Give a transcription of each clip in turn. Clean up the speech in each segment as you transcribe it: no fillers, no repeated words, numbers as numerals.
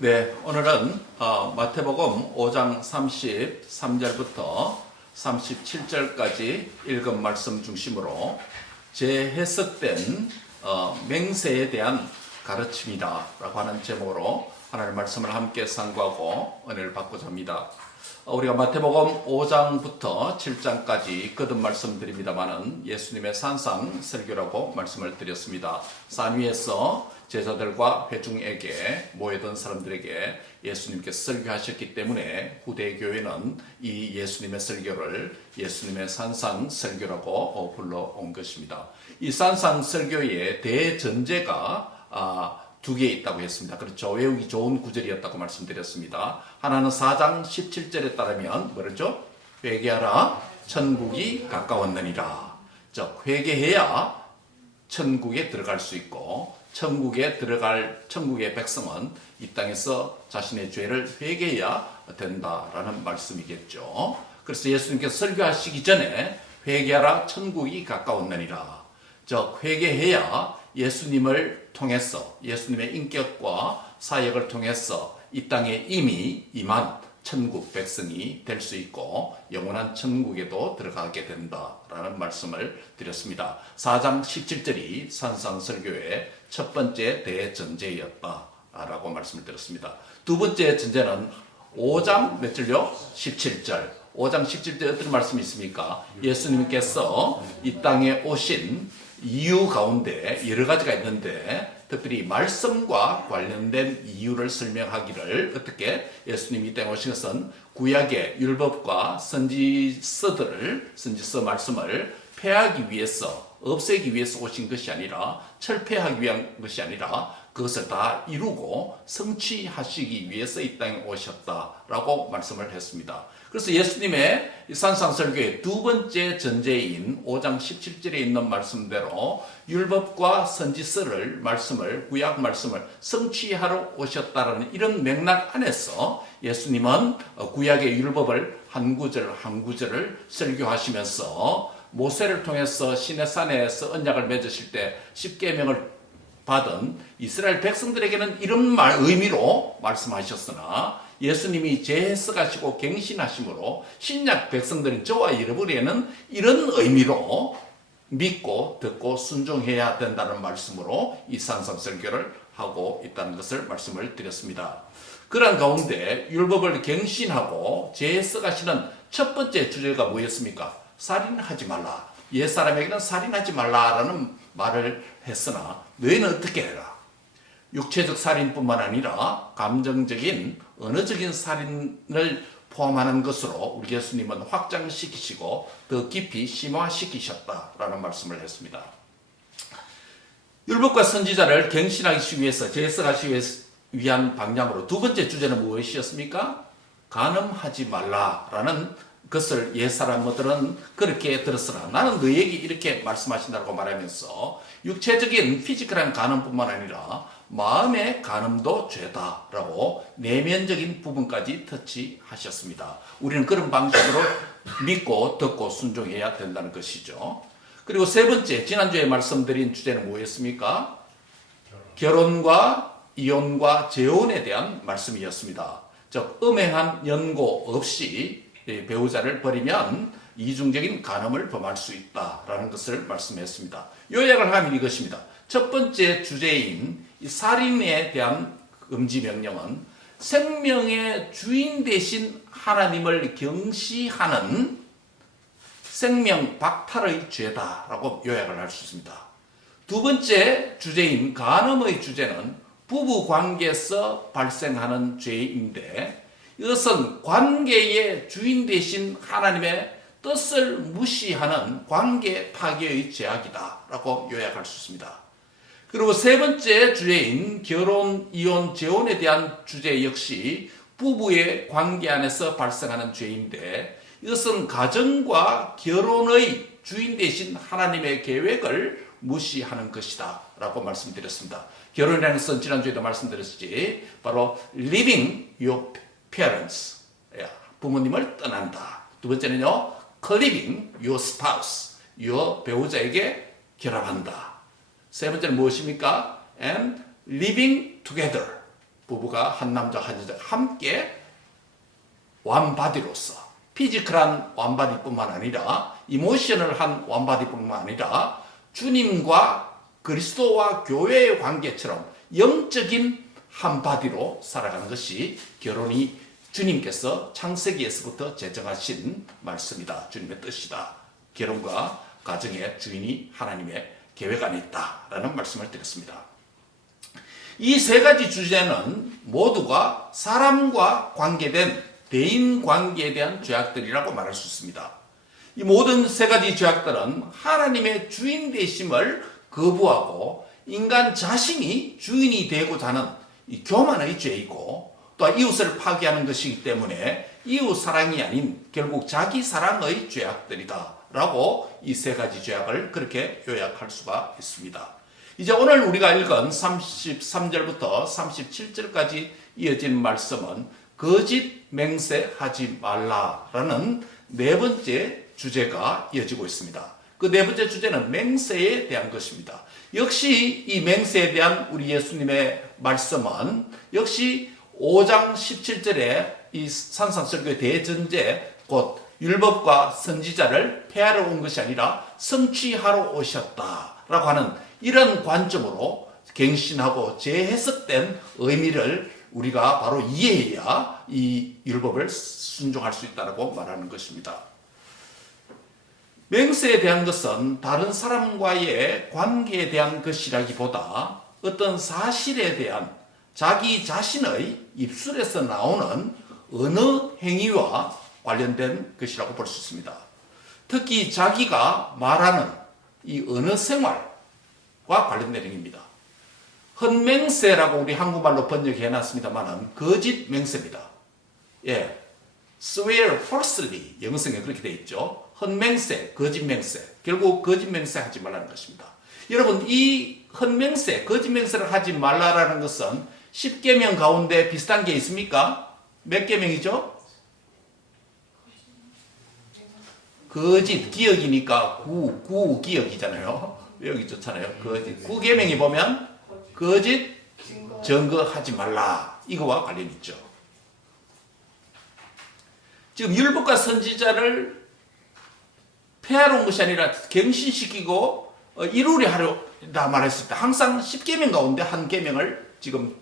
네, 오늘은 마태복음 5장 33절부터 37절까지 읽은 말씀 중심으로 재해석된 맹세에 대한 가르침이다 라고 하는 제목으로 하나님의 말씀을 함께 상고하고 은혜를 받고자 합니다. 우리가 마태복음 5장부터 7장까지 거듭 말씀드립니다마는 예수님의 산상 설교라고 말씀을 드렸습니다. 산 위에서 제자들과 회중에게 모여든 사람들에게 예수님께서 설교하셨기 때문에 후대 교회는 이 예수님의 설교를 예수님의 산상 설교라고 불러온 것입니다. 이 산상 설교의 대전제가 두 개 있다고 했습니다. 그렇죠. 외우기 좋은 구절이었다고 말씀드렸습니다. 하나는 4장 17절에 따르면 뭐죠? 회개하라 천국이 가까웠느니라. 즉 회개해야 천국에 들어갈 수 있고 천국에 들어갈 천국의 백성은 이 땅에서 자신의 죄를 회개해야 된다라는 말씀이겠죠. 그래서 예수님께서 설교하시기 전에 회개하라 천국이 가까웠느니라. 즉 회개해야 예수님을 통해서 예수님의 인격과 사역을 통해서 이 땅에 이미 임한 천국 백성이 될 수 있고 영원한 천국에도 들어가게 된다라는 말씀을 드렸습니다. 4장 17절이 산상설교의 첫 번째 대전제였다라고 말씀을 드렸습니다. 두 번째 전제는 5장 몇 절요? 17절. 5장 17절에 어떤 말씀이 있습니까? 예수님께서 이 땅에 오신 이유 가운데 여러 가지가 있는데 특별히 말씀과 관련된 이유를 설명하기를 어떻게 예수님이 이 땅에 오신 것은 구약의 율법과 선지서 말씀을 폐하기 위해서 없애기 위해서 오신 것이 아니라 철폐하기 위한 것이 아니라 그것을 다 이루고 성취하시기 위해서 이 땅에 오셨다라고 말씀을 했습니다. 그래서 예수님의 산상설교의 두 번째 전제인 5장 17절에 있는 말씀대로 율법과 선지서를 구약 말씀을 성취하러 오셨다라는 이런 맥락 안에서 예수님은 구약의 율법을 한 구절 한 구절을 설교하시면서 모세를 통해서 시내산에서 언약을 맺으실 때 십계명을 받은 이스라엘 백성들에게는 이런 의미로 말씀하셨으나 예수님이 재해석하시고 갱신하심으로 신약 백성들인 저와 여러분에게는 이런 의미로 믿고 듣고 순종해야 된다는 말씀으로 이 산상설교를 하고 있다는 것을 말씀을 드렸습니다. 그런 가운데 율법을 갱신하고 재해석하시는 첫 번째 주제가 뭐였습니까? 살인하지 말라. 옛사람에게는 살인하지 말라라는 말을 했으나 너희는 어떻게 해라? 육체적 살인뿐만 아니라 감정적인 언어적인 살인을 포함하는 것으로 우리 예수님은 확장시키시고 더 깊이 심화시키셨다라는 말씀을 했습니다. 율법과 선지자를 갱신하기 위해서 재해석하기 위한 방향으로 두 번째 주제는 무엇이었습니까? 간음하지 말라라는 것을 옛사람들은 그렇게 들었으나 나는 너에게 이렇게 말씀하신다고 말하면서 육체적인 피지컬한 간음뿐만 아니라 마음의 간음도 죄다라고 내면적인 부분까지 터치하셨습니다. 우리는 그런 방식으로 믿고 듣고 순종해야 된다는 것이죠. 그리고 세 번째, 지난주에 말씀드린 주제는 뭐였습니까? 결혼과 이혼과 재혼에 대한 말씀이었습니다. 즉 음행한 연고 없이 배우자를 버리면 이중적인 간음을 범할 수 있다라는 것을 말씀했습니다. 요약을 하면 이것입니다. 첫 번째 주제인 이 살인에 대한 금지 명령은 생명의 주인 되신 하나님을 경시하는 생명 박탈의 죄다라고 요약을 할 수 있습니다. 두 번째 주제인 간음의 주제는 부부 관계에서 발생하는 죄인데 이것은 관계의 주인 되신 하나님의 뜻을 무시하는 관계 파괴의 죄악이다라고 요약할 수 있습니다. 그리고 세 번째 주제인 결혼, 이혼, 재혼에 대한 주제 역시 부부의 관계 안에서 발생하는 죄인데 이것은 가정과 결혼의 주인 되신 하나님의 계획을 무시하는 것이다 라고 말씀드렸습니다. 결혼이라는 것은 지난주에도 말씀드렸지 바로 leaving your parents, 부모님을 떠난다. 두 번째는요, cleaving your spouse, your 배우자에게 결합한다. 세 번째는 무엇입니까? And living together, 부부가 한 남자 한 여자 함께 완바디로서 피지컬한 완바디뿐만 아니라 이모셔널 한 완바디뿐만 아니라 주님과 그리스도와 교회의 관계처럼 영적인 한 바디로 살아가는 것이 결혼이 주님께서 창세기에서부터 제정하신 말씀이다. 주님의 뜻이다. 결혼과 가정의 주인이 하나님의 계획 안에 있다라는 말씀을 드렸습니다. 이 세 가지 주제는 모두가 사람과 관계된 대인 관계에 대한 죄악들이라고 말할 수 있습니다. 이 모든 세 가지 죄악들은 하나님의 주인 되심을 거부하고 인간 자신이 주인이 되고자 하는 이 교만의 죄이고 또 이웃을 파괴하는 것이기 때문에 이웃 사랑이 아닌 결국 자기 사랑의 죄악들이다 라고 이 세 가지 죄악을 그렇게 요약할 수가 있습니다. 이제 오늘 우리가 읽은 33절부터 37절까지 이어진 말씀은 거짓 맹세하지 말라라는 네 번째 주제가 이어지고 있습니다. 그 네 번째 주제는 맹세에 대한 것입니다. 역시 이 맹세에 대한 우리 예수님의 말씀은 역시 5장 17절에 이 산상설교의 대전제 곧 율법과 선지자를 폐하러 온 것이 아니라 성취하러 오셨다라고 하는 이런 관점으로 갱신하고 재해석된 의미를 우리가 바로 이해해야 이 율법을 순종할 수 있다고 말하는 것입니다. 맹세에 대한 것은 다른 사람과의 관계에 대한 것이라기보다 어떤 사실에 대한 자기 자신의 입술에서 나오는 언어 행위와 관련된 것이라고 볼 수 있습니다. 특히 자기가 말하는 이 언어 생활과 관련된 행위입니다. 헛맹세라고 우리 한국말로 번역해 놨습니다만 거짓 맹세입니다. 예, swear falsely 영어성에 그렇게 되어 있죠. 헛맹세, 거짓맹세. 결국 거짓맹세 하지 말라는 것입니다. 여러분, 이 헛맹세, 거짓맹세를 하지 말라라는 것은 10계명 가운데 비슷한 게 있습니까? 몇 계명이죠? 거짓, 기억이니까 구기억이잖아요. 여기 좋잖아요. 거짓. 9계명이 보면 거짓, 증거하지 말라. 이거와 관련이 있죠. 지금 율법과 선지자를 폐하러 온 것이 아니라 갱신시키고 이루려 하려다 말했을 때 항상 10계명 가운데 한 계명을 지금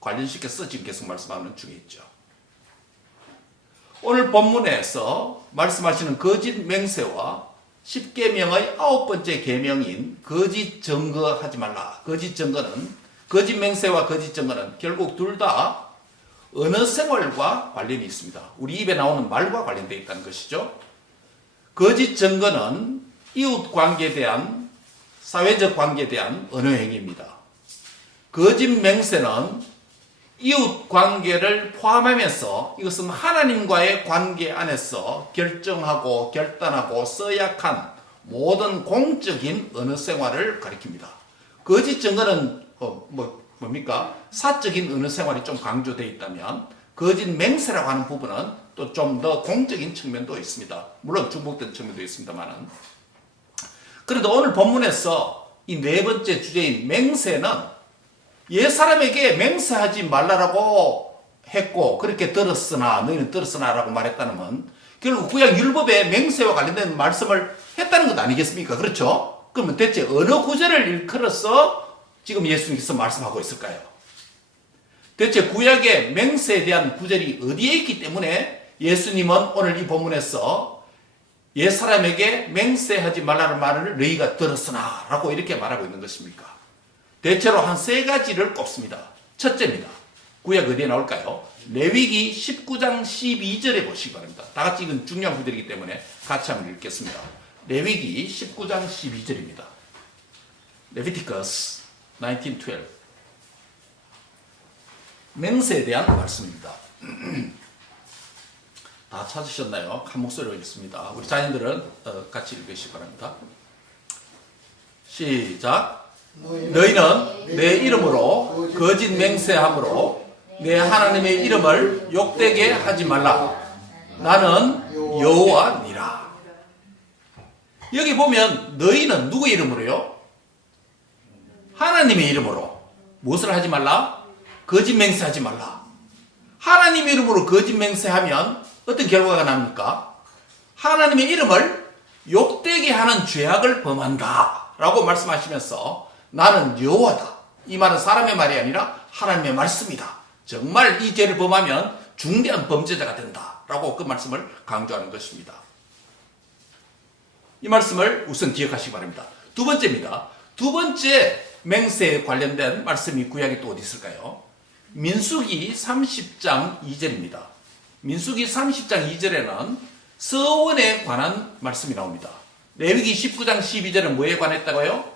관련시켜서 지금 계속 말씀하는 중에 있죠. 오늘 본문에서 말씀하시는 거짓 맹세와 10계명의 9번째 계명인 거짓 증거하지 말라. 거짓 증거는 거짓 맹세와 거짓 증거는 결국 둘 다 언어 생활과 관련이 있습니다. 우리 입에 나오는 말과 관련되어 있다는 것이죠. 거짓 증거는 이웃 관계에 대한 사회적 관계에 대한 언어 행위입니다. 거짓 맹세는 이웃 관계를 포함하면서 이것은 하나님과의 관계 안에서 결정하고 결단하고 서약한 모든 공적인 언어 생활을 가리킵니다. 거짓 증거는 뭡니까? 사적인 언어 생활이 좀 강조되어 있다면 거짓 맹세라고 하는 부분은 또 좀 더 공적인 측면도 있습니다. 물론 중복된 측면도 있습니다만은. 그래도 오늘 본문에서 이 네 번째 주제인 맹세는 옛사람에게 맹세하지 말라라고 했고 그렇게 들었으나 너희는 들었으나라고 말했다는 결국 구약 율법의 맹세와 관련된 말씀을 했다는 것 아니겠습니까? 그렇죠? 그러면 대체 어느 구절을 일컬어서 지금 예수님께서 말씀하고 있을까요? 대체 구약의 맹세에 대한 구절이 어디에 있기 때문에 예수님은 오늘 이 본문에서 옛사람에게 맹세하지 말라는 말을 너희가 들었으나 라고 이렇게 말하고 있는 것입니까? 대체로 한 세 가지를 꼽습니다. 첫째입니다. 구약 어디에 나올까요? 레위기 19장 12절에 보시기 바랍니다. 다 같이 이건 중요한 구절이기 때문에 같이 한번 읽겠습니다. 레위기 19장 12절입니다. Leviticus 19:12 맹세에 대한 말씀입니다. 다 찾으셨나요? 한 목소리로 읽습니다. 우리 자녀들은 같이 읽으시기 바랍니다. 시작. 너희는 내 이름으로 거짓 맹세함으로 내 하나님의 이름을 욕되게 하지 말라. 나는 여호와니라. 여기 보면 너희는 누구의 이름으로요? 하나님의 이름으로 무엇을 하지 말라? 거짓 맹세하지 말라. 하나님 이름으로 거짓 맹세하면 어떤 결과가 납니까? 하나님의 이름을 욕되게 하는 죄악을 범한다 라고 말씀하시면서 나는 여호와다. 이 말은 사람의 말이 아니라 하나님의 말씀이다. 정말 이 죄를 범하면 중대한 범죄자가 된다 라고 그 말씀을 강조하는 것입니다. 이 말씀을 우선 기억하시기 바랍니다. 두 번째입니다. 두 번째 맹세에 관련된 말씀이 구약에 또 어디 있을까요? 민수기 30장 2절입니다. 민수기 30장 2절에는 서원에 관한 말씀이 나옵니다. 레위기 19장 12절은 뭐에 관했다고요?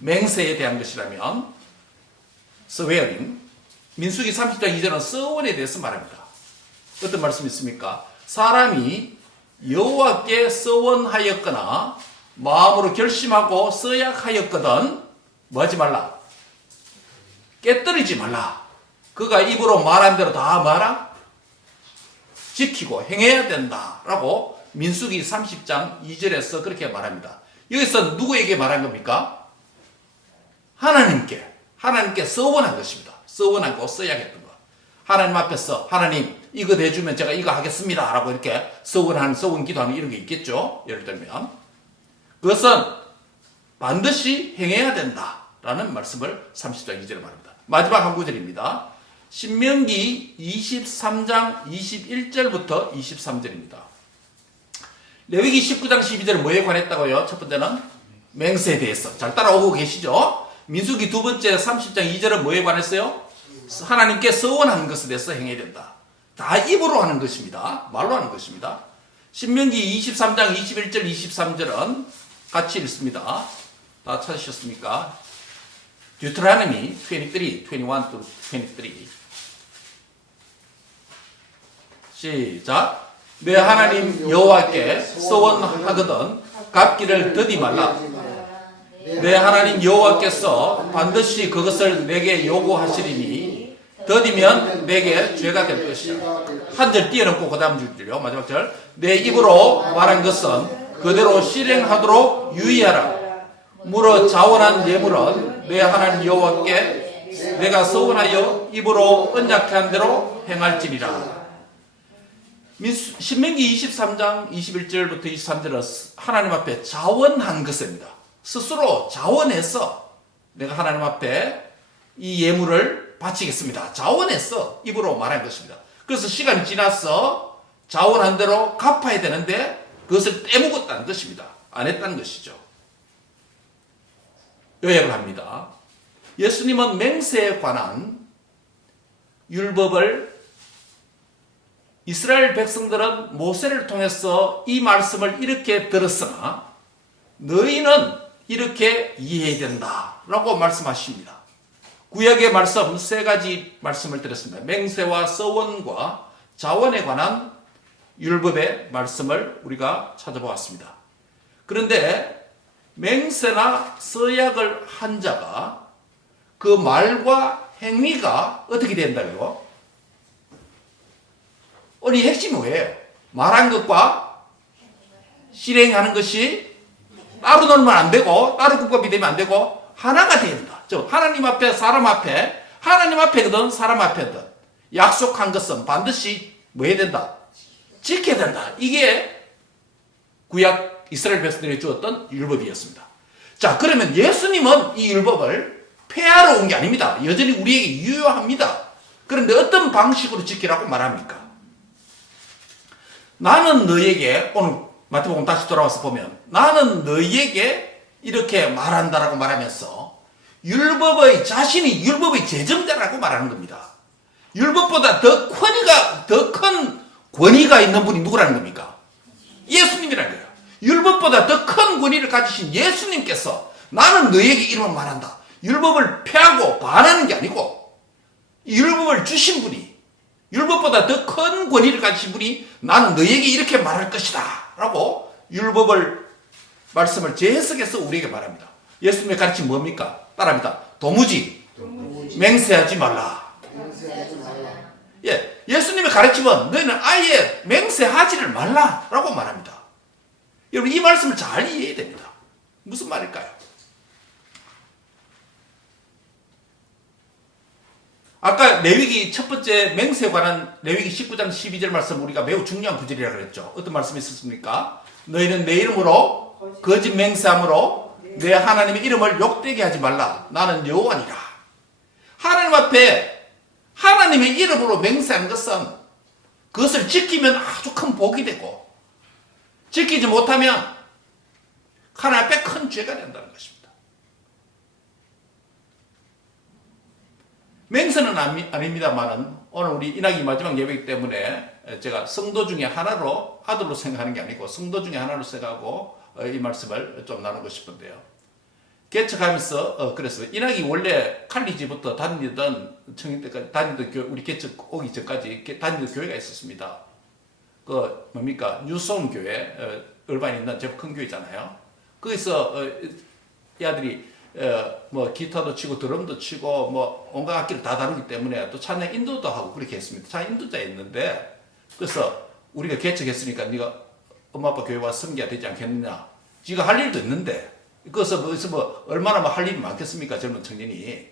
맹세에 대한 것이라면 swearing. 민수기 30장 2절은 서원에 대해서 말합니다. 어떤 말씀이 있습니까? 사람이 여호와께 서원하였거나 마음으로 결심하고 서약하였거든 뭐하지 말라? 깨뜨리지 말라. 그가 입으로 말한 대로 다 말아 지키고 행해야 된다라고 민수기 30장 2절에서 그렇게 말합니다. 여기서 누구에게 말한 겁니까? 하나님께 서원한 것입니다. 서원하고 서약했던 것. 하나님 앞에서 하나님 이거 내주면 제가 이거 하겠습니다 라고 이렇게 서원 기도하는 이런 게 있겠죠. 예를 들면 그것은 반드시 행해야 된다라는 말씀을 30장 2절에 말합니다. 마지막 한 구절입니다. 신명기 23장 21절부터 23절입니다. 레위기 19장 12절은 뭐에 관했다고요? 첫 번째는 맹세에 대해서. 잘 따라오고 계시죠? 민수기 두 번째 30장 2절은 뭐에 관했어요? 하나님께 서원하는 것에 대해서 행해야 된다. 다 입으로 하는 것입니다. 말로 하는 것입니다. 신명기 23장 21절 23절은 같이 읽습니다. 다 찾으셨습니까? Deuteronomy 23, 21 to 23. 시작. 내 하나님 여호와께 서원하거든 갚기를 더디 말라. 내 하나님 여호와께서 반드시 그것을 내게 요구하시리니 더디면 내게 죄가 될 것이야. 한 절 띄어놓고 그 다음 줄요. 마지막 절. 내 입으로 말한 것은 그대로 실행하도록 유의하라. 물어 자원한 예물은 내 하나님 여호와께 내가 서원하여 입으로 언약케 한 대로 행할지니라. 신명기 23장 21절부터 23절은 하나님 앞에 자원한 것입니다. 스스로 자원해서 내가 하나님 앞에 이 예물을 바치겠습니다. 자원해서 입으로 말한 것입니다. 그래서 시간이 지나서 자원한 대로 갚아야 되는데 그것을 떼먹었다는 것입니다. 안 했다는 것이죠. 요약을 합니다. 예수님은 맹세에 관한 율법을 이스라엘 백성들은 모세를 통해서 이 말씀을 이렇게 들었으나 너희는 이렇게 이해해야 된다라고 말씀하십니다. 구약의 말씀 세 가지 말씀을 드렸습니다. 맹세와 서원과 자원에 관한 율법의 말씀을 우리가 찾아보았습니다. 그런데 맹세나 서약을 한 자가 그 말과 행위가 어떻게 된다고요? 이 핵심이 뭐예요? 말한 것과 실행하는 것이 따로 놀면 안 되고 따로 국밥이 되면 안 되고 하나가 된다. 즉 하나님 앞에 사람 앞에 하나님 앞에든 사람 앞에든 약속한 것은 반드시 뭐 해야 된다? 지켜야 된다. 이게 구약 이스라엘 백성들이 주었던 율법이었습니다. 자, 그러면 예수님은 이 율법을 폐하러 온 게 아닙니다. 여전히 우리에게 유효합니다. 그런데 어떤 방식으로 지키라고 말합니까? 나는 너에게, 오늘 마태복음 다시 돌아와서 보면 나는 너에게 이렇게 말한다라고 말하면서 자신이 율법의 제정자라고 말하는 겁니다. 율법보다 더 큰 권위가 있는 분이 누구라는 겁니까? 예수님이라는 거예요. 율법보다 더 큰 권위를 가지신 예수님께서 나는 너에게 이런 말한다. 율법을 폐하고 반하는 게 아니고 율법을 주신 분이 율법보다 더 큰 권위를 가지신 분이 나는 너에게 이렇게 말할 것이다 라고 율법을 말씀을 재해석해서 우리에게 말합니다. 예수님의 가르침이 뭡니까? 따라합니다. 도무지 맹세하지 말라. 예, 예수님의 가르침은 너희는 아예 맹세하지를 말라라고 말합니다. 여러분 이 말씀을 잘 이해해야 됩니다. 무슨 말일까요? 아까 레위기 첫 번째 맹세에 관한 레위기 19장 12절 말씀 우리가 매우 중요한 구절이라 그랬죠. 어떤 말씀이 있었습니까? 너희는 내 이름으로 거짓 맹세함으로 내 하나님의 이름을 욕되게 하지 말라. 나는 여호와니라. 하나님 앞에 하나님의 이름으로 맹세하는 것은 그것을 지키면 아주 큰 복이 되고 지키지 못하면 하나님 앞에 큰 죄가 된다는 것입니다. 맹세는 아닙니다만은 오늘 우리 인하기 마지막 예배이기 때문에 제가 성도 중에 하나로 아들로 생각하는 게 아니고 성도 중에 하나로 생각하고 이 말씀을 좀 나누고 싶은데요. 개척하면서 그랬어요. 인하기 원래 칼리지부터 다니던 청년 때까지 다니던 교회, 우리 개척 오기 전까지 다니던 교회가 있었습니다. 그 뭡니까 뉴손 교회 얼반에 있는 제법 큰 교회잖아요. 거기서 이 아들이 뭐 기타도 치고 드럼도 치고 뭐 온갖 악기를 다 다루기 때문에 또 찬양 인도도 하고 그렇게 했습니다. 찬양 인도자였는데 그래서 우리가 개척했으니까 네가 엄마 아빠 교회 와서 섬겨야 되지 않겠느냐. 지가 할 일도 있는데 그래서 뭐 얼마나 할 일이 많겠습니까 젊은 청년이.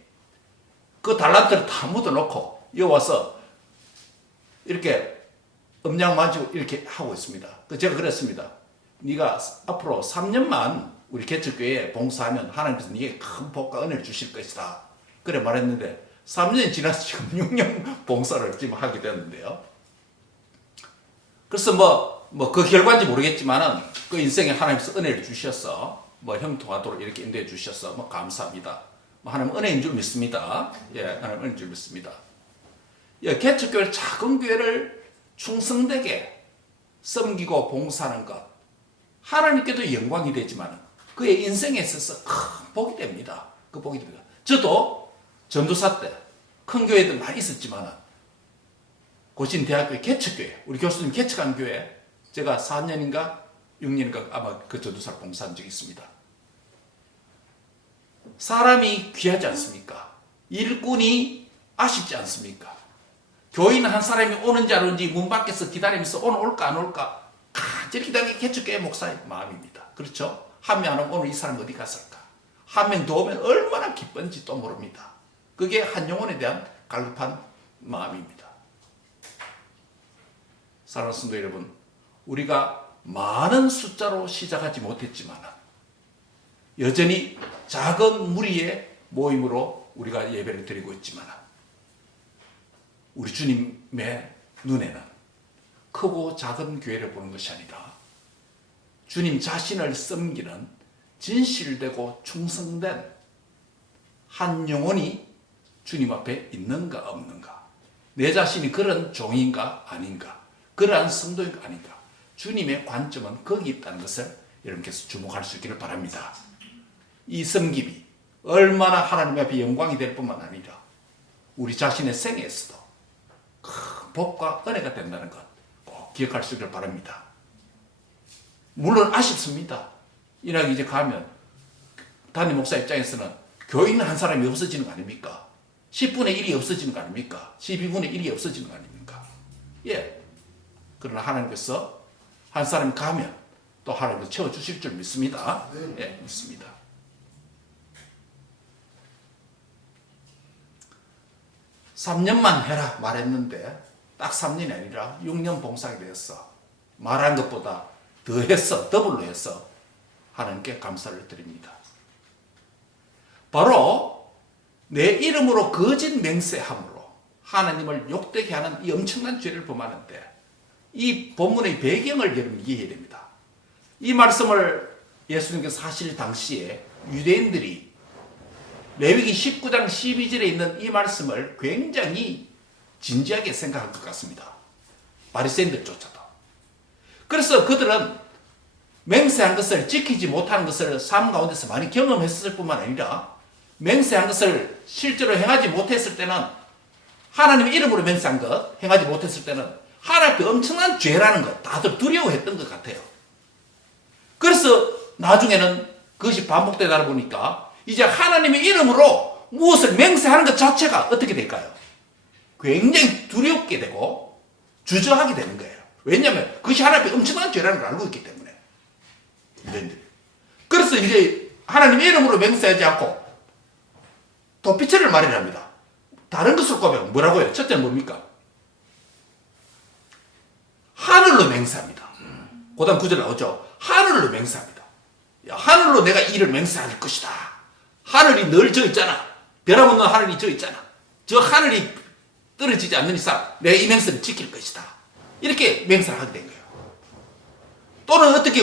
그 달란트를 다 묻어놓고 여기 와서 이렇게 음량 만지고 이렇게 하고 있습니다. 제가 그랬습니다. 네가 앞으로 3년만 우리 개척교회에 봉사하면 하나님께서 네게 큰 복과 은혜를 주실 것이다. 그래 말했는데 3년이 지나서 지금 6년 봉사를 지금 하게 되었는데요. 그래서 뭐 그 결과인지 모르겠지만은 그 인생에 하나님께서 은혜를 주셔서 뭐 형통하도록 이렇게 인도해 주셔서 뭐 감사합니다. 뭐 하나님 은혜인 줄 믿습니다. 예, 하나님 은혜인 줄 믿습니다. 예, 개척교회 작은 교회를 충성되게 섬기고 봉사하는 것 하나님께도 영광이 되지만 그의 인생에 있어서 큰 복이 됩니다. 그 복이 됩니다. 저도 전도사 때 큰 교회들 많이 있었지만 고신대학교의 개척교회 우리 교수님 개척한 교회 제가 4년인가 6년인가 아마 그 전도사를 봉사한 적이 있습니다. 사람이 귀하지 않습니까? 일꾼이 아쉽지 않습니까? 교인 한 사람이 오는지 안 오는지 문 밖에서 기다리면서 오늘 올까 안 올까 간절히 기다리는 게 개척교회 목사의 마음입니다. 그렇죠? 한 명 안 오면 오늘 이 사람 어디 갔을까? 한 명 더 오면 얼마나 기쁜지 또 모릅니다. 그게 한 영혼에 대한 갈급한 마음입니다. 사랑하는 성도 여러분, 우리가 많은 숫자로 시작하지 못했지만 여전히 작은 무리의 모임으로 우리가 예배를 드리고 있지만 우리 주님의 눈에는 크고 작은 교회를 보는 것이 아니라 주님 자신을 섬기는 진실되고 충성된 한 영혼이 주님 앞에 있는가 없는가, 내 자신이 그런 종인가 아닌가, 그러한 성도인가 아닌가, 주님의 관점은 거기 있다는 것을 여러분께서 주목할 수 있기를 바랍니다. 이 섬김이 얼마나 하나님 앞에 영광이 될 뿐만 아니라 우리 자신의 생애에서도 큰 복과 은혜가 된다는 것 꼭 기억할 수 있기를 바랍니다. 물론 아쉽습니다. 일하기 이제 가면 담임 목사 입장에서는 교인 한 사람이 없어지는 거 아닙니까? 10분의 1이 없어지는 거 아닙니까? 12분의 1이 없어지는 거 아닙니까? 예. 그러나 하나님께서 한 사람이 가면 또 하나님께서 채워주실 줄 믿습니다. 예, 믿습니다. (3년만) 해라 말했는데 딱 3년이 아니라 6년 봉사하게 되었어. 말한 것보다 더해서 더블로 해서 하나님께 감사를 드립니다. 바로 내 이름으로 거짓 맹세함으로 하나님을 욕되게 하는 이 엄청난 죄를 범하는데 이 본문의 배경을 여러분 이해해야 됩니다. 이 말씀을 예수님께서 하실 당시에 유대인들이 레위기 19장 12절에 있는 이 말씀을 굉장히 진지하게 생각할 것 같습니다. 바리새인들조차도. 그래서 그들은 맹세한 것을 지키지 못하는 것을 삶 가운데서 많이 경험했을 뿐만 아니라 맹세한 것을 실제로 행하지 못했을 때는 하나님의 이름으로 맹세한 것 행하지 못했을 때는 하나님 앞에 엄청난 죄라는 것 다들 두려워했던 것 같아요. 그래서 나중에는 그것이 반복되다 보니까 이제 하나님의 이름으로 무엇을 맹세하는 것 자체가 어떻게 될까요? 굉장히 두렵게 되고 주저하게 되는 거예요. 왜냐하면 그것이 하나님 앞에 엄청난 죄라는 걸 알고 있기 때문에. 그래서 이제 하나님의 이름으로 맹세하지 않고 도피처를 말이랍니다. 다른 것으로 고백하면 뭐라고요? 첫째는 뭡니까? 하늘로 맹세합니다. 그 다음 구절 나오죠. 하늘로 맹세합니다. 야, 하늘로 내가 이를 맹세할 것이다. 하늘이 늘 저 있잖아. 변함 없는 하늘이 저 있잖아. 저 하늘이 떨어지지 않는 이상 내가 이 맹세를 지킬 것이다. 이렇게 맹세를 하게 된 거예요. 또는 어떻게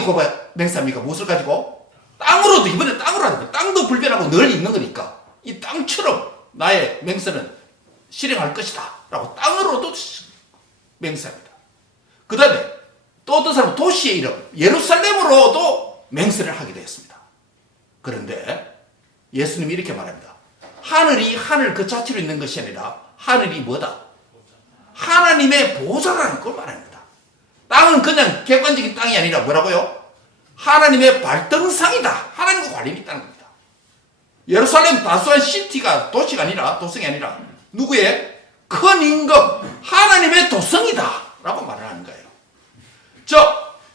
맹세합니까? 무엇을 가지고? 땅으로도, 이번에 땅으로 하는 거예요. 땅도 불변하고 늘 있는 거니까 이 땅처럼 나의 맹세는 실행할 것이다 라고 땅으로도 맹세합니다. 그 다음에 또 어떤 사람은 도시의 이름 예루살렘으로도 맹세를 하게 되었습니다. 그런데 예수님이 이렇게 말합니다. 하늘이 하늘 그 자체로 있는 것이 아니라 하늘이 뭐다? 하나님의 보좌라는 걸 말합니다. 땅은 그냥 객관적인 땅이 아니라 뭐라고요? 하나님의 발등상이다. 하나님과 관련이 있다는 겁니다. 예루살렘 다수한 시티가 도시가 아니라, 도성이 아니라 누구의? 큰 임금 하나님의 도성이다 라고 말을 하는 거예요.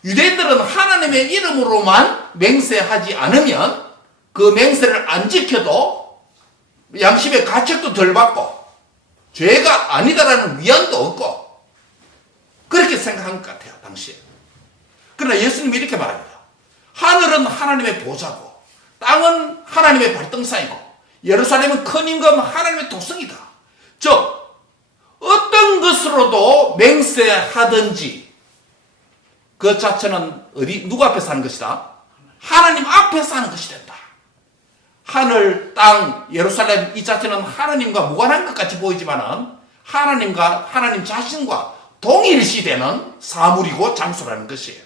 유대인들은 하나님의 이름으로만 맹세하지 않으면 그 맹세를 안 지켜도 양심의 가책도 덜 받고 죄가 아니다라는 위안도 없고 그렇게 생각한 것 같아요, 당시에. 그러나 예수님이 이렇게 말합니다. 하늘은 하나님의 보좌고 땅은 하나님의 발등상이고 예루살렘은 큰 임금 하나님의 도성이다. 어떤 것으로도 맹세하든지 그 자체는 누구 앞에서 하는 것이다? 하나님 앞에서 하는 것이 된다. 하늘, 땅, 예루살렘 이 자체는 하나님과 무관한 것 같이 보이지만은 하나님 자신과 동일시되는 사물이고 장소라는 것이에요.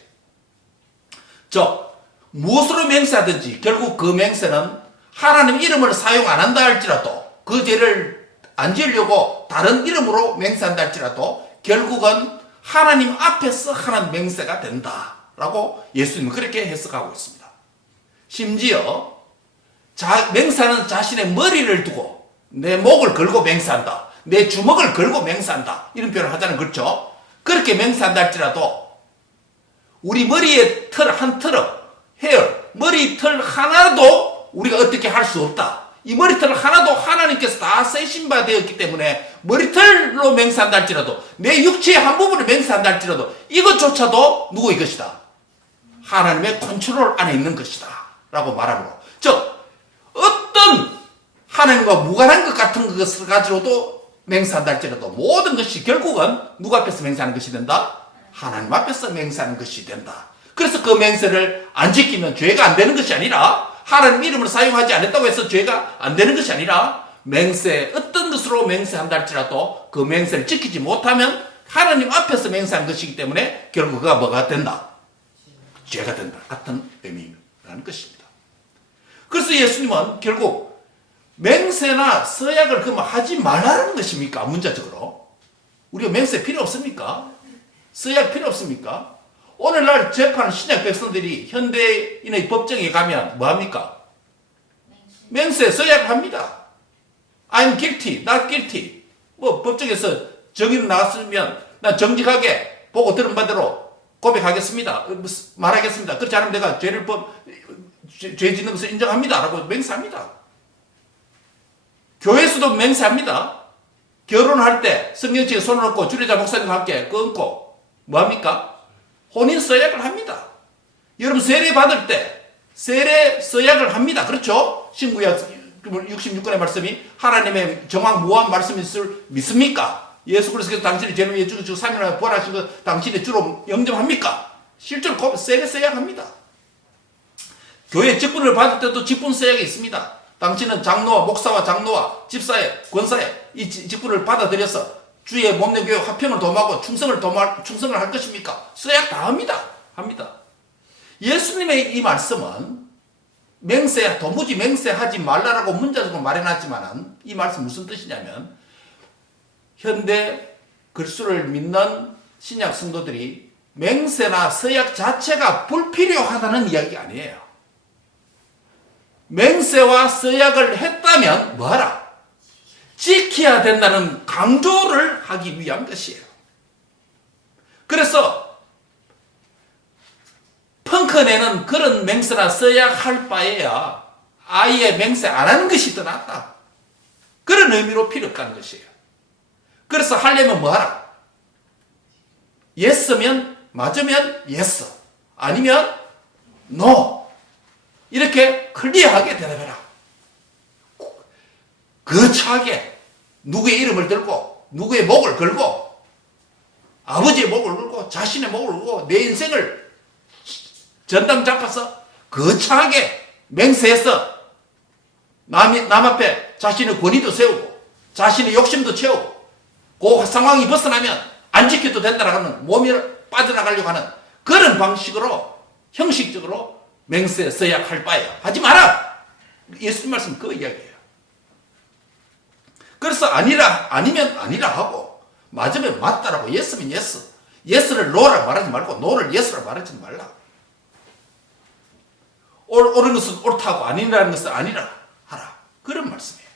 무엇으로 맹세하든지 결국 그 맹세는 하나님 이름을 사용 안 한다 할지라도 그 죄를 안 지으려고 다른 이름으로 맹세한다 할지라도 결국은 하나님 앞에서 하는 맹세가 된다라고 예수님은 그렇게 해석하고 있습니다. 심지어 맹세하는 자신의 머리를 두고 내 목을 걸고 맹세한다. 내 주먹을 걸고 맹세한다. 이런 표현을 하잖아요. 그렇죠? 그렇게 맹세한다 할지라도 우리 머리의 한 털은 머리털 하나도 우리가 어떻게 할 수 없다. 이 머리털 하나도 하나님께서 다 세신 바 되었기 때문에 머리털로 맹세한다 할지라도 내 육체의 한 부분을 맹세한다 할지라도 이것조차도 누구의 것이다? 하나님의 컨트롤 안에 있는 것이다 라고 말하므로 어떤 하나님과 무관한 것 같은 것을 가지고도 맹세한다 할지라도 모든 것이 결국은 누구 앞에서 맹세하는 것이 된다? 하나님 앞에서 맹세하는 것이 된다. 그래서 그 맹세를 안 지키면 죄가 안 되는 것이 아니라 하나님 이름을 사용하지 않았다고 해서 죄가 안 되는 것이 아니라 어떤 것으로 맹세한다 할지라도 그 맹세를 지키지 못하면 하나님 앞에서 맹세한 것이기 때문에 결국 그가 뭐가 된다? 죄가 된다. 같은 의미라는 것입니다. 그래서 예수님은 결국 맹세나 서약을 그러면 하지 말라는 것입니까? 문자적으로. 우리가 맹세 필요 없습니까? 서약 필요 없습니까? 오늘날 재판 신약 백성들이 현대인의 법정에 가면 뭐합니까? 맹세, 서약을 합니다. I'm guilty, not guilty. 법정에서 정의로 나왔으면 난 정직하게 보고 들은 바대로 고백하겠습니다. 말하겠습니다. 그렇지 않으면 내가 죄 짓는 것을 인정합니다. 라고 맹세합니다. 교회에서도 맹세합니다. 결혼할 때 성경책에 손을 얹고 주례자 목사님과 함께 끊고 뭐합니까? 혼인 서약을 합니다. 여러분 세례 받을 때 세례 서약을 합니다. 그렇죠? 신구약 66권의 말씀이 하나님의 정확무한 말씀인 줄 믿습니까? 예수 그리스도께서 당신의 죄를 위해 죽으시고 3일 만에 부활하신 것 당신의 주로 영접합니까? 실제로 세례 서약합니다. 교회 직분을 받을 때도 직분 서약이 있습니다. 당신은 장로와 목사와 장로와 집사의 권사의 이 직분을 받아들여서 주의 몸된 교회 화평을 도모하고 충성을 할 것입니까? 서약 다 합니다. 예수님의 이 말씀은 도무지 맹세하지 말라라고 문자적으로 말해놨지만 이 말씀 무슨 뜻이냐면 현대 그리스도를 믿는 신약 성도들이 맹세나 서약 자체가 불필요하다는 이야기가 아니에요. 맹세와 서약을 했다면 뭐하라? 지켜야 된다는 강조를 하기 위한 것이에요. 그래서 펑크내는 그런 맹세나 서약할 바에야 아예 맹세 안 하는 것이 더 낫다. 그런 의미로 필요 없다는 것이에요. 그래서 하려면 뭐 하라? 예스면 맞으면 예스, 아니면 노. 이렇게 클리어하게 대답해라. 거창하게 누구의 이름을 들고 누구의 목을 걸고 아버지의 목을 걸고 자신의 목을 걸고 내 인생을 전당 잡아서 거창하게 맹세해서 남 앞에 자신의 권위도 세우고 자신의 욕심도 채우고 그 상황이 벗어나면 안 지켜도 된다라는 몸이 빠져나가려고 하는 그런 방식으로 형식적으로 맹세 서약할 바에야 하지 마라. 예수님 말씀 그 이야기예요. 그래서 아니면 아니라 하고 맞으면 맞다라고 예스면 예스, 예스를 노라고 말하지 말고 노를 예스라고 말하지 말라. 옳은 것은 옳다고 아니라는 것은 아니라 하라. 그런 말씀이에요.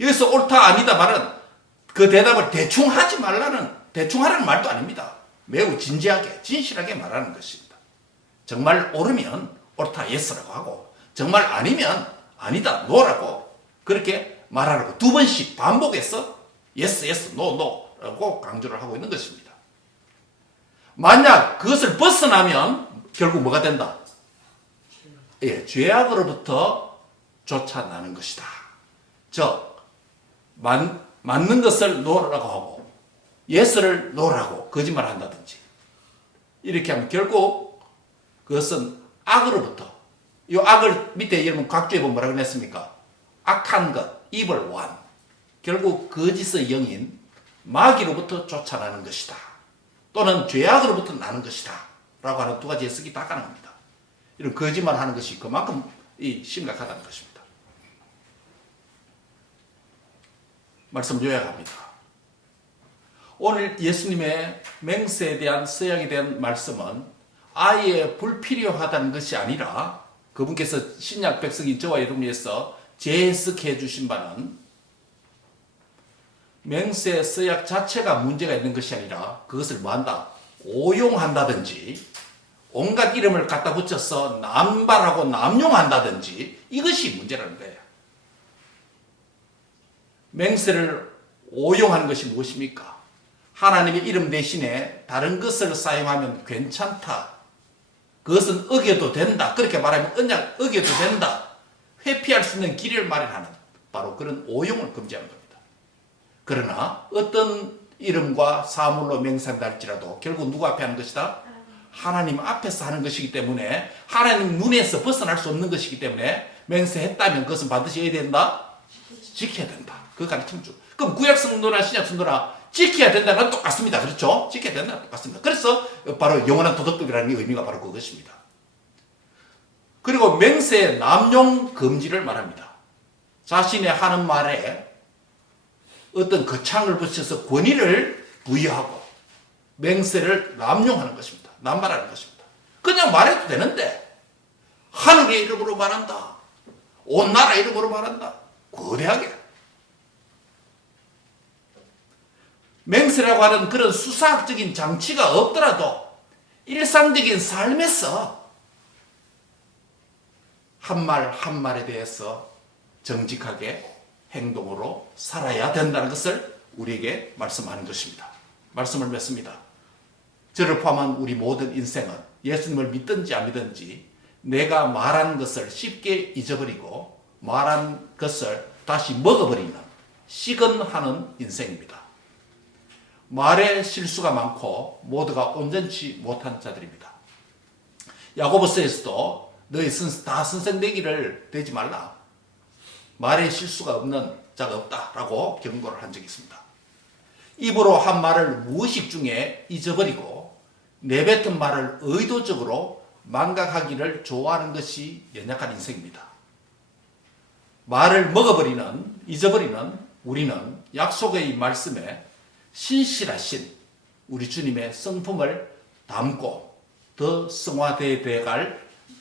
여기서 옳다 아니다 말은 그 대답을 대충 하지 말라는, 대충 하라는 말도 아닙니다. 매우 진지하게 진실하게 말하는 것입니다. 정말 옳으면 옳다 예스라고 하고 정말 아니면 아니다 노라고 그렇게 말하라고 두 번씩 반복해서 예스 예스 노 노라고 강조를 하고 있는 것입니다. 만약 그것을 벗어나면 결국 뭐가 된다? 예, 죄악으로부터 쫓아나는 것이다. 즉 맞는 것을 노라고 하고 예스를 노라고 거짓말 한다든지 이렇게 하면 결국 그것은 악으로부터, 이 악을 밑에 여러분 각주에 보면 뭐라고 했습니까? 악한 것, evil one. 결국 거짓의 영인 마귀로부터 쫓아나는 것이다. 또는 죄악으로부터 나는 것이다. 라고 하는 두 가지 해석이 다 가능합니다. 이런 거짓말 하는 것이 그만큼 심각하다는 것입니다. 말씀 요약합니다. 오늘 예수님의 맹세에 대한 서약에 대한 말씀은 아예 불필요하다는 것이 아니라 그분께서 신약 백성인 저와 여러분을 위해서 재해석해 주신 바는 맹세 서약 자체가 문제가 있는 것이 아니라 그것을 뭐한다? 오용한다든지 온갖 이름을 갖다 붙여서 남발하고 남용한다든지 이것이 문제라는 거예요. 맹세를 오용하는 것이 무엇입니까? 하나님의 이름 대신에 다른 것을 사용하면 괜찮다. 그것은 어겨도 된다. 그렇게 말하면 언약 어겨도 된다. 회피할 수 있는 길을 마련하는 바로 그런 오용을 금지하는 겁니다. 그러나 어떤 이름과 사물로 맹세한다 할지라도 결국 누구 앞에 하는 것이다? 하나님 앞에서 하는 것이기 때문에 하나님 눈에서 벗어날 수 없는 것이기 때문에 맹세했다면 그것은 반드시 해야 된다? 지켜야 된다. 그 가르침 중. 그럼 구약 성도나 신약 성도나 지켜야 된다는 건 똑같습니다. 그렇죠? 지켜야 된다는 건 똑같습니다. 그래서 바로 영원한 도덕법이라는 의미가 바로 그것입니다. 그리고 맹세의 남용 금지를 말합니다. 자신의 하는 말에 어떤 거창을 붙여서 권위를 부여하고 맹세를 남용하는 것입니다. 남발하는 것입니다. 그냥 말해도 되는데 하늘의 이름으로 말한다. 온 나라 이름으로 말한다. 거대하게. 맹세라고 하는 그런 수사학적인 장치가 없더라도 일상적인 삶에서 한 말 한 말에 대해서 정직하게 행동으로 살아야 된다는 것을 우리에게 말씀하는 것입니다. 말씀을 맺습니다. 저를 포함한 우리 모든 인생은 예수님을 믿든지 안 믿든지 내가 말한 것을 쉽게 잊어버리고 말한 것을 다시 먹어버리는 시건하는 인생입니다. 말에 실수가 많고 모두가 온전치 못한 자들입니다. 야고보서에서도 너희 다 선생 되기를 되지 말라. 말에 실수가 없는 자가 없다라고 경고를 한 적이 있습니다. 입으로 한 말을 무의식 중에 잊어버리고 내뱉은 말을 의도적으로 망각하기를 좋아하는 것이 연약한 인생입니다. 말을 먹어버리는, 잊어버리는 우리는 약속의 말씀에 신실하신 우리 주님의 성품을 담고 더 성화되어야 갈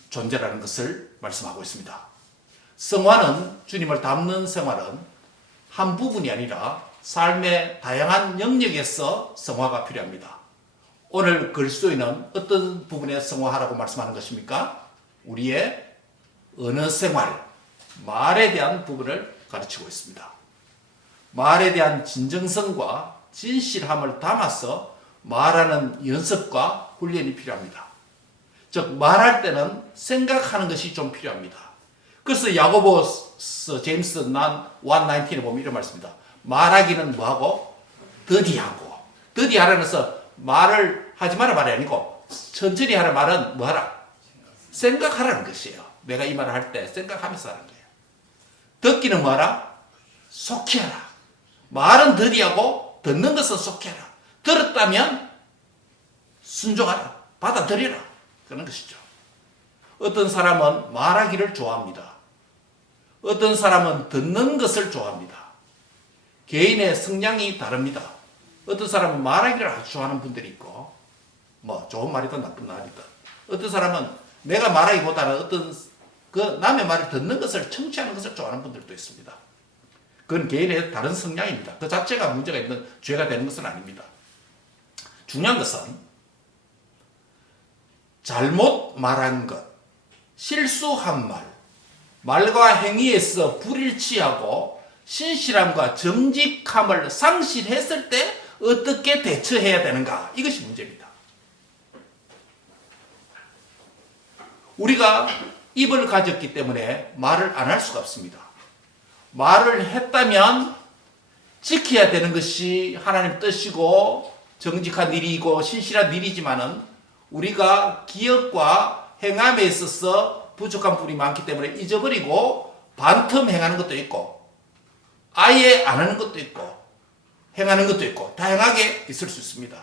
존재라는 것을 말씀하고 있습니다. 성화는, 주님을 닮는 생활은 한 부분이 아니라 삶의 다양한 영역에서 성화가 필요합니다. 오늘 그리스도인은 어떤 부분에 성화하라고 말씀하는 것입니까? 우리의 언어 생활, 말에 대한 부분을 가르치고 있습니다. 말에 대한 진정성과 진실함을 담아서 말하는 연습과 훈련이 필요합니다. 즉 말할 때는 생각하는 것이 좀 필요합니다. 그래서 야고보서 제임스 1:19에 보면 이런 말씀입니다. 말하기는 뭐하고? 더디하고. 더디하라는 것은 말을 하지 마라 말이 아니고 천천히 하라 말은 뭐하라? 생각하라는 것이에요. 내가 이 말을 할 때 생각하면서 하는 거예요. 듣기는 뭐하라? 속히 하라. 말은 더디하고 듣는 것은 속히 하라. 들었다면 순종하라. 받아들여라. 그런 것이죠. 어떤 사람은 말하기를 좋아합니다. 어떤 사람은 듣는 것을 좋아합니다. 개인의 성향이 다릅니다. 어떤 사람은 말하기를 아주 좋아하는 분들이 있고, 뭐 좋은 말이든 나쁜 말이든, 어떤 사람은 내가 말하기보다는 어떤 그 남의 말을 듣는 것을 청취하는 것을 좋아하는 분들도 있습니다. 그건 개인의 다른 성향입니다. 그 자체가 문제가 있는 죄가 되는 것은 아닙니다. 중요한 것은 잘못 말한 것, 실수한 말, 말과 행위에서 불일치하고 신실함과 정직함을 상실했을 때 어떻게 대처해야 되는가? 이것이 문제입니다. 우리가 입을 가졌기 때문에 말을 안 할 수가 없습니다. 말을 했다면 지켜야 되는 것이 하나님 뜻이고 정직한 일이고 신실한 일이지만은 우리가 기억과 행함에 있어서 부족한 부분이 많기 때문에 잊어버리고 반틈 행하는 것도 있고 아예 안 하는 것도 있고 행하는 것도 있고 다양하게 있을 수 있습니다.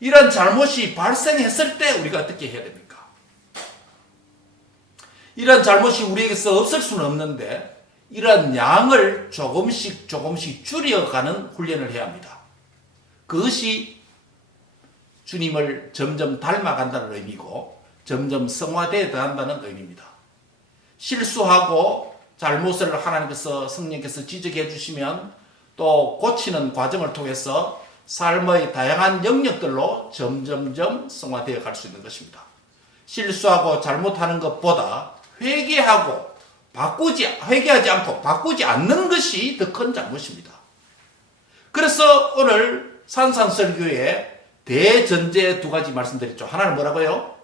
이런 잘못이 발생했을 때 우리가 어떻게 해야 됩니까? 이런 잘못이 우리에게서 없을 수는 없는데 이런 양을 조금씩 줄여가는 훈련을 해야 합니다. 그것이 주님을 점점 닮아간다는 의미고 점점 성화되어 간다는 의미입니다. 실수하고 잘못을 하나님께서 성령께서 지적해 주시면 또 고치는 과정을 통해서 삶의 다양한 영역들로 점점점 성화되어 갈 수 있는 것입니다. 실수하고 잘못하는 것보다 회개하지 않고 바꾸지 않는 것이 더 큰 잘못입니다. 그래서 오늘 산상설교의 대전제 두 가지 말씀드렸죠. 하나는 뭐라고요?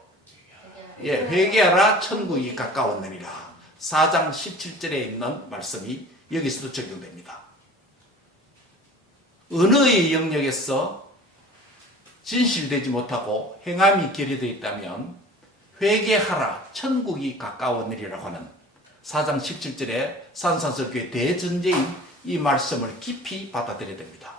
회개하라 천국이 가까웠느니라. 4장 17절에 있는 말씀이 여기서도 적용됩니다. 언어의 영역에서 진실되지 못하고 행함이 결여되어 있다면 회개하라 천국이 가까웠느니라고 하는 4장 17절의 산상설교의 대전제인 이 말씀을 깊이 받아들여야 됩니다.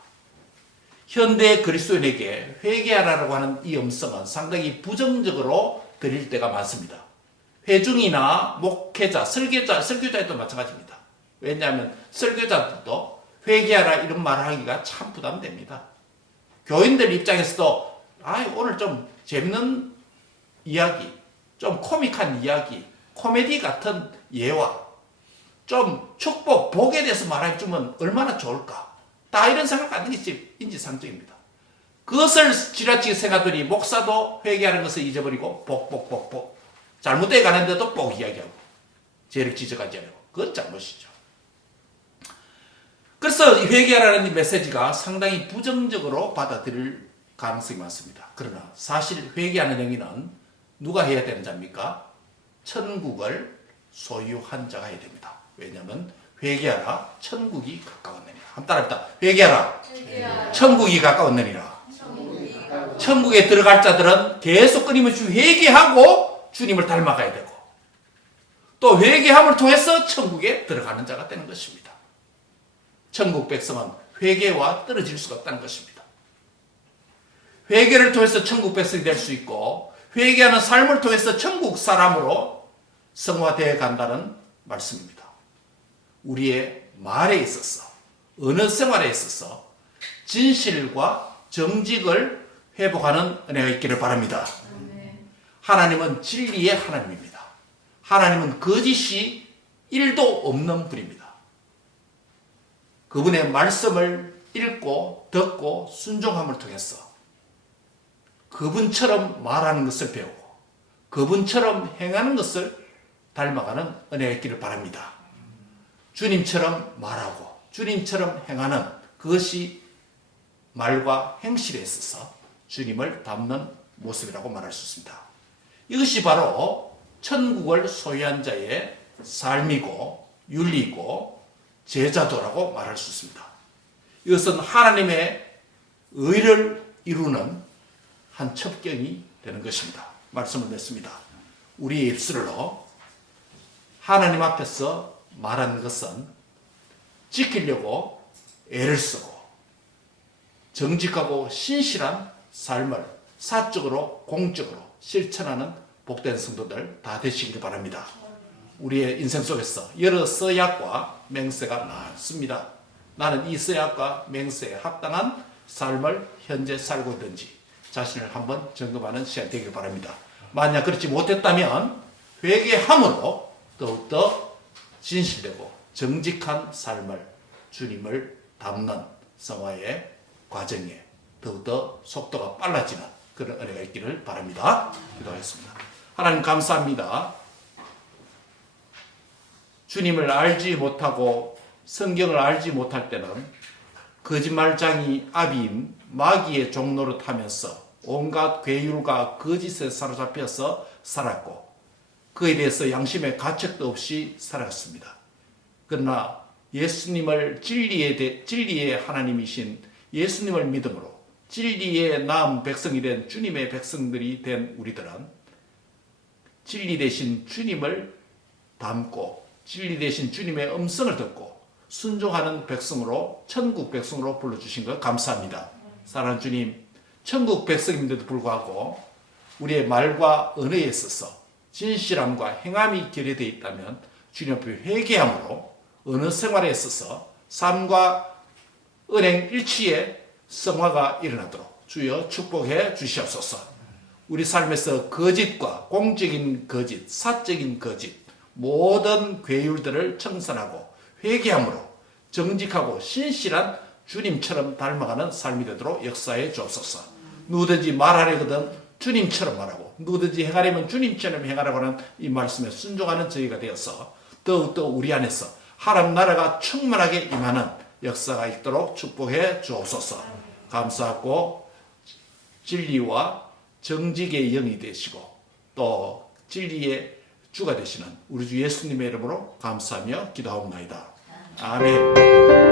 현대 그리스도인에게 회개하라고 하는 이 음성은 상당히 부정적으로 들릴 때가 많습니다. 회중이나 목회자, 설교자에도 마찬가지입니다. 왜냐하면 설교자들도 회개하라 이런 말을 하기가 참 부담됩니다. 교인들 입장에서도 오늘 좀 재밌는 이야기, 좀 코믹한 이야기, 코미디 같은 예화, 좀 축복, 복에 대해서 말해주면 얼마나 좋을까? 다 이런 생각 갖는 게 인지상정입니다. 그것을 지나치게 생각하더니 목사도 회개하는 것을 잊어버리고 복 잘못되어 가는데도 복 이야기하고 죄를 지적하지 않고 그건 잘못이죠. 그래서 회개하라는 이 메시지가 상당히 부정적으로 받아들일 가능성이 많습니다. 그러나 사실 회개하는 행위는 누가 해야 되는 자입니까? 천국을 소유한 자가 해야 됩니다. 왜냐하면 회개하라 천국이 가까웠느니라. 한번 따라합니다. 회개하라 천국이 가까웠느니라. 천국에 들어갈 자들은 계속 끊임없이 회개하고 주님을 닮아가야 되고 또 회개함을 통해서 천국에 들어가는 자가 되는 것입니다. 천국 백성은 회개와 떨어질 수가 없다는 것입니다. 회개를 통해서 천국 백성이 될 수 있고 회개하는 삶을 통해서 천국 사람으로 성화되어 간다는 말씀입니다. 우리의 말에 있어서 언어 생활에 있어서 진실과 정직을 회복하는 은혜가 있기를 바랍니다. 하나님은 진리의 하나님입니다. 하나님은 거짓이 1도 없는 분입니다. 그분의 말씀을 읽고 듣고 순종함을 통해서 그분처럼 말하는 것을 배우고 그분처럼 행하는 것을 닮아가는 은혜가 있기를 바랍니다. 주님처럼 말하고 주님처럼 행하는 그것이 말과 행실에 있어서 주님을 닮는 모습이라고 말할 수 있습니다. 이것이 바로 천국을 소유한 자의 삶이고 윤리이고 제자도라고 말할 수 있습니다. 이것은 하나님의 의를 이루는 한 첩경이 되는 것입니다. 말씀을 냈습니다. 우리의 입술로 하나님 앞에서 말하는 것은 지키려고 애를 쓰고 정직하고 신실한 삶을 사적으로 공적으로 실천하는 복된 성도들 다 되시기를 바랍니다. 우리의 인생 속에서 여러 서약과 맹세가 많습니다. 나는 이 서약과 맹세에 합당한 삶을 현재 살고 있는지 자신을 한번 점검하는 시간이 되길 바랍니다. 만약 그렇지 못했다면 회개함으로 더욱더 진실되고 정직한 삶을 주님을 닮는 성화의 과정에 더욱더 속도가 빨라지는 그런 은혜가 있기를 바랍니다. 기도하겠습니다. 하나님 감사합니다. 주님을 알지 못하고 성경을 알지 못할 때는 거짓말장이 아비인 마귀의 종로를 타면서 온갖 괴율과 거짓에 사로잡혀서 살았고 그에 대해서 양심의 가책도 없이 살았습니다. 그러나 예수님을 진리의 하나님이신 예수님을 믿음으로 진리의 나은 백성이 된 주님의 백성들이 된 우리들은 진리 대신 주님을 닮고 진리 대신 주님의 음성을 듣고 순종하는 백성으로 천국 백성으로 불러주신 것 감사합니다. 사랑하는 주님, 천국 백성임에도 불구하고 우리의 말과 언어에 있어서 진실함과 행함이 결여되어 있다면 주님 앞에 회개함으로 언어 생활에 있어서 삶과 은행 일치의 성화가 일어나도록 주여 축복해 주시옵소서. 우리 삶에서 거짓과 공적인 거짓, 사적인 거짓, 모든 괴율들을 청산하고 회개함으로 정직하고 신실한 주님처럼 닮아가는 삶이 되도록 역사해 주옵소서. 누구든지 말하려거든 주님처럼 말하고 누구든지 행하려면 주님처럼 행하라고 하는 이 말씀에 순종하는 저희가 되어서 더욱더 우리 안에서 하나님 나라가 충만하게 임하는 역사가 있도록 축복해 주옵소서. 감사하고 진리와 정직의 영이 되시고 또 진리의 주가 되시는 우리 주 예수님의 이름으로 감사하며 기도하옵나이다. 아멘.